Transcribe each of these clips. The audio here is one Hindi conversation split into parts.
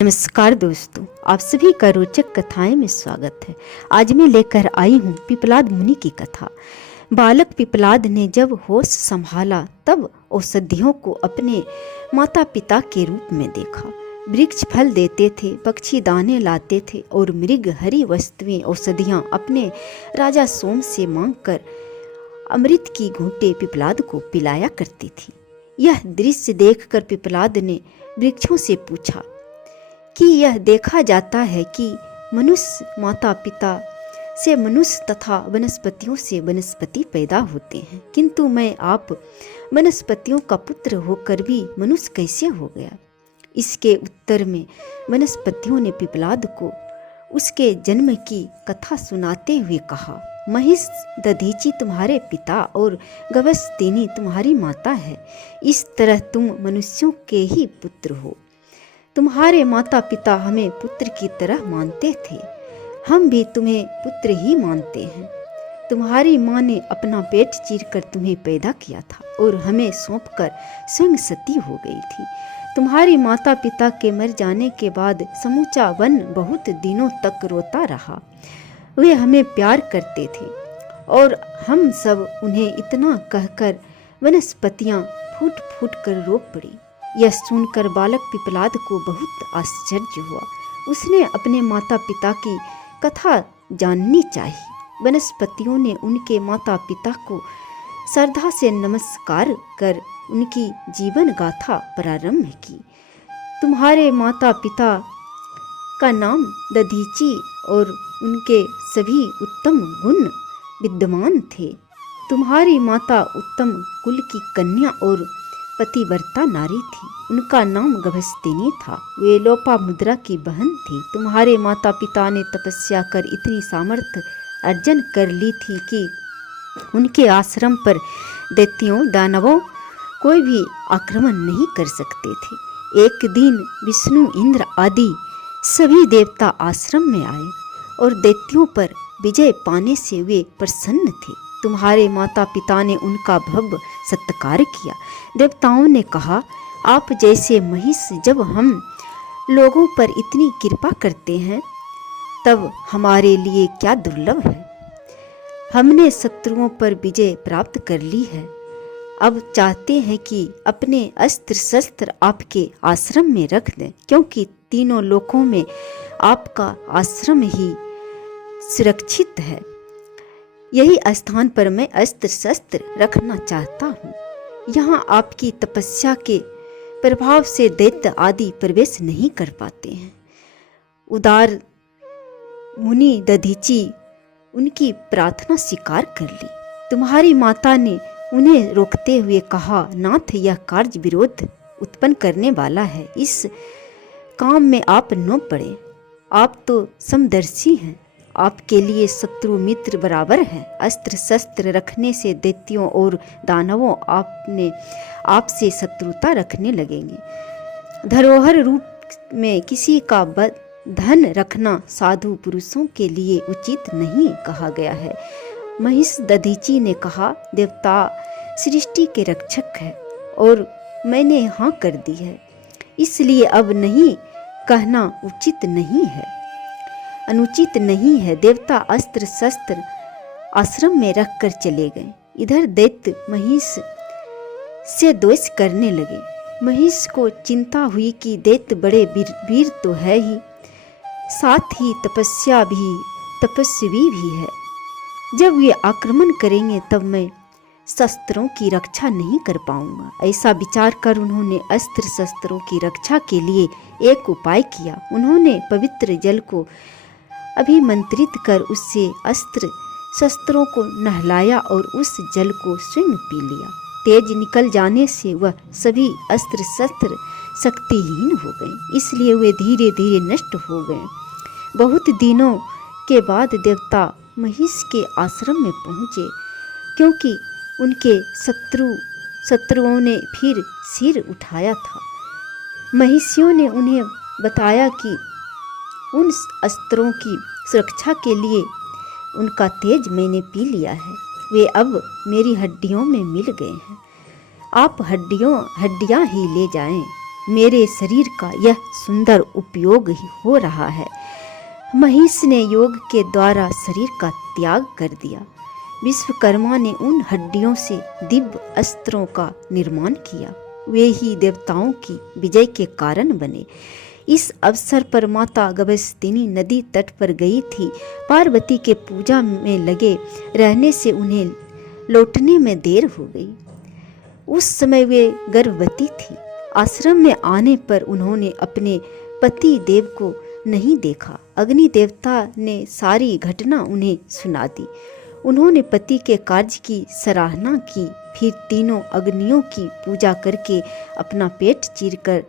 नमस्कार दोस्तों, आप सभी का रोचक कथाएं में स्वागत है। आज मैं लेकर आई हूँ पिपलाद मुनि की कथा। बालक पिपलाद ने जब होश संभाला तब औषधियों को अपने माता पिता के रूप में देखा। वृक्ष फल देते थे, पक्षी दाने लाते थे और मृग हरी वस्तुएं औषधियाँ अपने राजा सोम से मांगकर अमृत की घूंटे पिपलाद को पिलाया करती थी। यह दृश्य देखकर पिपलाद ने वृक्षों से पूछा कि यह देखा जाता है कि मनुष्य माता पिता से मनुष्य तथा वनस्पतियों से वनस्पति पैदा होते हैं, किंतु मैं आप वनस्पतियों का पुत्र होकर भी मनुष्य कैसे हो गया। इसके उत्तर में वनस्पतियों ने पिपलाद को उसके जन्म की कथा सुनाते हुए कहा, महिष दधीचि तुम्हारे पिता और गवस्तिनी तुम्हारी माता है। इस तरह तुम मनुष्यों के ही पुत्र हो। तुम्हारे माता पिता हमें पुत्र की तरह मानते थे, हम भी तुम्हें पुत्र ही मानते हैं। तुम्हारी माँ ने अपना पेट चीरकर तुम्हें पैदा किया था और हमें सौंपकर स्वयं सती हो गई थी। तुम्हारी माता पिता के मर जाने के बाद समूचा वन बहुत दिनों तक रोता रहा। वे हमें प्यार करते थे और हम सब उन्हें इतना कहकर वनस्पतियाँ फूट फूट कर रो पड़ी। यह सुनकर बालक पिपलाद को बहुत आश्चर्य हुआ। उसने अपने माता पिता की कथा जाननी चाहिए। वनस्पतियों ने उनके माता पिता को श्रद्धा से नमस्कार कर उनकी जीवन गाथा प्रारंभ की। तुम्हारे माता पिता का नाम दधीचि और उनके सभी उत्तम गुण विद्यमान थे। तुम्हारी माता उत्तम कुल की कन्या और पतिव्रता नारी थी। उनका नाम गभस्तिनी था। वे लोपामुद्रा की बहन थी। तुम्हारे माता पिता ने तपस्या कर इतनी सामर्थ्य अर्जन कर ली थी कि उनके आश्रम पर दैत्यों दानवों कोई भी आक्रमण नहीं कर सकते थे। एक दिन विष्णु इंद्र आदि सभी देवता आश्रम में आए और दैत्यों पर विजय पाने से वे प्रसन्न थे। तुम्हारे माता पिता ने उनका भव्य सत्कार किया। देवताओं ने कहा, आप जैसे महिष जब हम लोगों पर इतनी कृपा करते हैं तब हमारे लिए क्या दुर्लभ है। हमने शत्रुओं पर विजय प्राप्त कर ली है। अब चाहते हैं कि अपने अस्त्र शस्त्र आपके आश्रम में रख दें, क्योंकि तीनों लोकों में आपका आश्रम ही सुरक्षित है। यही स्थान पर मैं अस्त्र शस्त्र रखना चाहता हूँ। यहाँ आपकी तपस्या के प्रभाव से दैत्य आदि प्रवेश नहीं कर पाते हैं। उदार मुनि दधीचि उनकी प्रार्थना स्वीकार कर ली। तुम्हारी माता ने उन्हें रोकते हुए कहा, नाथ, यह कार्य विरोध उत्पन्न करने वाला है। इस काम में आप न पड़े। आप तो समदर्शी हैं। आपके लिए शत्रु मित्र बराबर है। अस्त्र शस्त्र रखने से दैत्यों और दानवों आपसे शत्रुता रखने लगेंगे। धरोहर रूप में किसी का धन रखना साधु पुरुषों के लिए उचित नहीं कहा गया है। महिष दधीचि ने कहा, देवता सृष्टि के रक्षक है और मैंने हाँ कर दी है, इसलिए अब नहीं कहना उचित नहीं है, अनुचित नहीं है। देवता अस्त्र शस्त्र आश्रम में रख कर चले गए। इधर दैत्य महिष से द्वेष करने लगे। महिष को चिंता हुई कि दैत्य बड़े वीर तो है ही, साथ ही तपस्वी भी है। जब ये आक्रमण करेंगे तब मैं शस्त्रों की रक्षा नहीं कर पाऊंगा। ऐसा विचार कर उन्होंने अस्त्र शस्त्रों की रक्षा के लिए एक उपाय किया। उन्होंने पवित्र जल को अभिमंत्रित कर उससे अस्त्र शस्त्रों को नहलाया और उस जल को स्वयं पी लिया। तेज निकल जाने से वह सभी अस्त्र शस्त्र शक्तिहीन हो गए, इसलिए वे धीरे धीरे नष्ट हो गए। बहुत दिनों के बाद देवता महिष के आश्रम में पहुँचे, क्योंकि उनके शत्रुओं ने फिर सिर उठाया था। महिषियों ने उन्हें बताया कि उन अस्त्रों की सुरक्षा के लिए उनका तेज मैंने पी लिया है। वे अब मेरी हड्डियों में मिल गए हैं। आप हड्डियां ही ले जाएं। मेरे शरीर का यह सुंदर उपयोग ही हो रहा है। महिष ने योग के द्वारा शरीर का त्याग कर दिया। विश्वकर्मा ने उन हड्डियों से दिव्य अस्त्रों का निर्माण किया, वे ही देवताओं की विजय के कारण बने। इस अवसर पर माता गभस्तिनी नदी तट पर गई थी। पार्वती के पूजा में लगे रहने से उन्हें लौटने में देर हो गई। उस समय वे गर्भवती थी। आश्रम में आने पर उन्होंने अपने पति देव को नहीं देखा। अग्नि देवता ने सारी घटना उन्हें सुना दी। उन्होंने पति के कार्य की सराहना की, फिर तीनों अग्नियों की पूजा करके अपना पेट चीरकर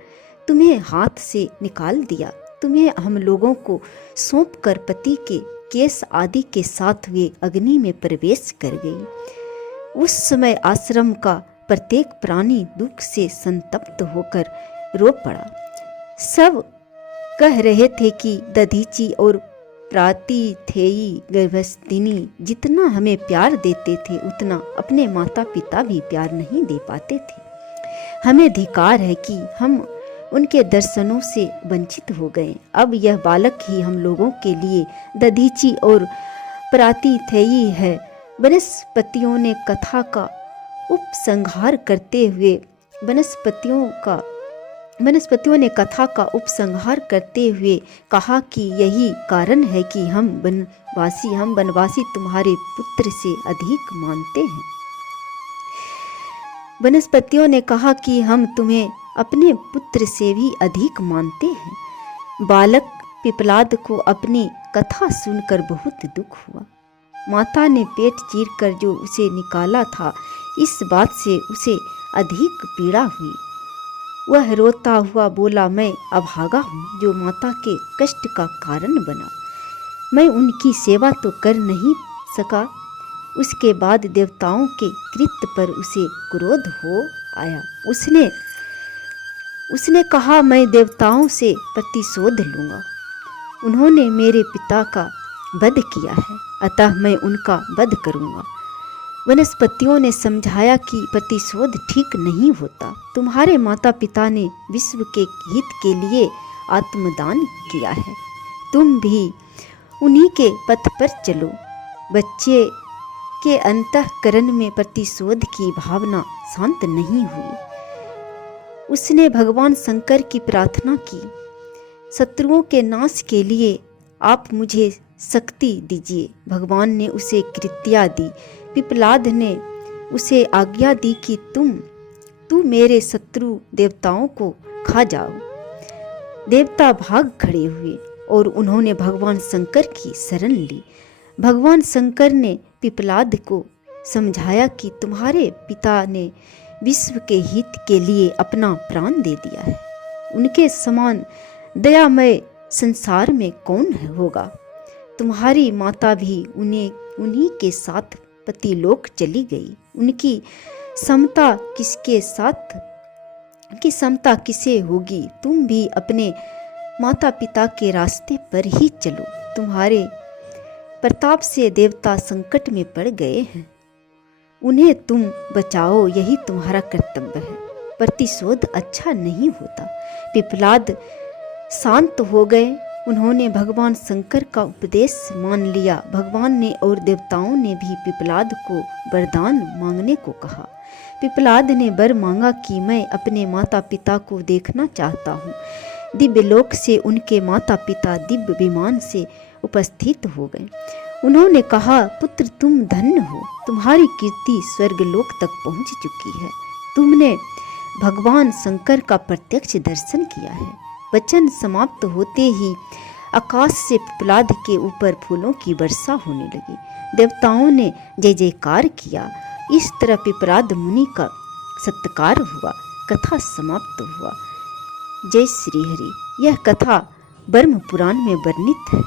तुम्हें हाथ से निकाल दिया। तुम्हें हम लोगों को सौंप कर पति के केस आदि के साथ वे अग्नि में प्रवेश कर गई। उस समय आश्रम का प्रत्येक प्राणी दुख से संतप्त होकर रो पड़ा। सब कह रहे थे कि दधीची और प्रातिथेयी गर्भस्तिनी जितना हमें प्यार देते थे उतना अपने माता पिता भी प्यार नहीं दे पाते थे। हमें धिक्कार है कि हम उनके दर्शनों से वंचित हो गए। अब यह बालक ही हम लोगों के लिए दधीची और प्रातिथेयी है। वनस्पतियों ने कथा का उपसंहार करते हुए वनस्पतियों ने कथा का उपसंहार करते हुए कहा कि यही कारण है कि हम वनवासी तुम्हारे पुत्र से अधिक मानते हैं। वनस्पतियों ने कहा कि हम तुम्हें अपने पुत्र से भी अधिक मानते हैं। बालक पिपलाद को अपनी कथा सुनकर बहुत दुख हुआ। माता ने पेट चीरकर जो उसे निकाला था, इस बात से उसे अधिक पीड़ा हुई। वह रोता हुआ बोला, मैं अभागा हूँ जो माता के कष्ट का कारण बना। मैं उनकी सेवा तो कर नहीं सका। उसके बाद देवताओं के कृत्य पर उसे क्रोध हो आया। उसने कहा, मैं देवताओं से प्रतिशोध लूँगा। उन्होंने मेरे पिता का वध किया है, अतः मैं उनका वध करूँगा। वनस्पतियों ने समझाया कि प्रतिशोध ठीक नहीं होता। तुम्हारे माता पिता ने विश्व के हित के लिए आत्मदान किया है, तुम भी उन्हीं के पथ पर चलो। बच्चे के अंतःकरण में प्रतिशोध की भावना शांत नहीं हुई। उसने भगवान शंकर की प्रार्थना की, शत्रुओं के नाश के लिए आप मुझे शक्ति दीजिए। भगवान ने उसे कृत्या दी। पिपलाद ने उसे आज्ञा दी कि तू मेरे शत्रु देवताओं को खा जाओ। देवता भाग खड़े हुए और उन्होंने भगवान शंकर की शरण ली। भगवान शंकर ने पिपलाद को समझाया कि तुम्हारे पिता ने विश्व के हित के लिए अपना प्राण दे दिया है। उनके समान दयामय संसार में कौन होगा। तुम्हारी माता भी उन्हीं के साथ पतिलोक चली गई। उनकी समता किसे होगी। तुम भी अपने माता पिता के रास्ते पर ही चलो। तुम्हारे प्रताप से देवता संकट में पड़ गए हैं, उन्हें तुम बचाओ, यही तुम्हारा कर्तव्य है। प्रतिशोध अच्छा नहीं होता। पिपलाद शांत हो गए। उन्होंने भगवान शंकर का उपदेश मान लिया। भगवान ने और देवताओं ने भी पिपलाद को वरदान मांगने को कहा। पिपलाद ने वर मांगा कि मैं अपने माता पिता को देखना चाहता हूँ। दिव्य लोक से उनके माता पिता दिव्य विमान से उपस्थित हो गए। उन्होंने कहा, पुत्र तुम धन्य हो, तुम्हारी कीर्ति स्वर्गलोक तक पहुँच चुकी है। तुमने भगवान शंकर का प्रत्यक्ष दर्शन किया है। वचन समाप्त होते ही आकाश से पिपलाद के ऊपर फूलों की वर्षा होने लगी। देवताओं ने जय जयकार किया। इस तरह पिपलाद मुनि का सत्कार हुआ। कथा समाप्त हुआ। जय श्री हरि। यह कथा ब्रह्म पुराण में वर्णित है।